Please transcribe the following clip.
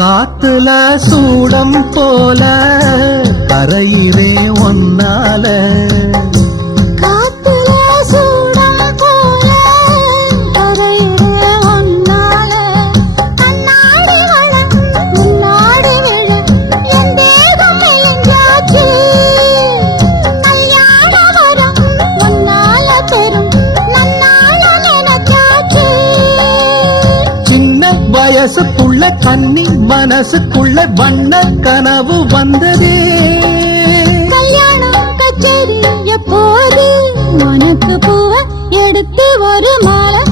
காத்துல சூடம் போல கரையிலே ஒன்னால வயசுக்குள்ள கன்னி மனசுக்குள்ள வண்ண கனவு வந்ததே. கல்யாணம் கச்சேரி எப்போது உனக்கு பூவ எடுத்து ஒரு மாலை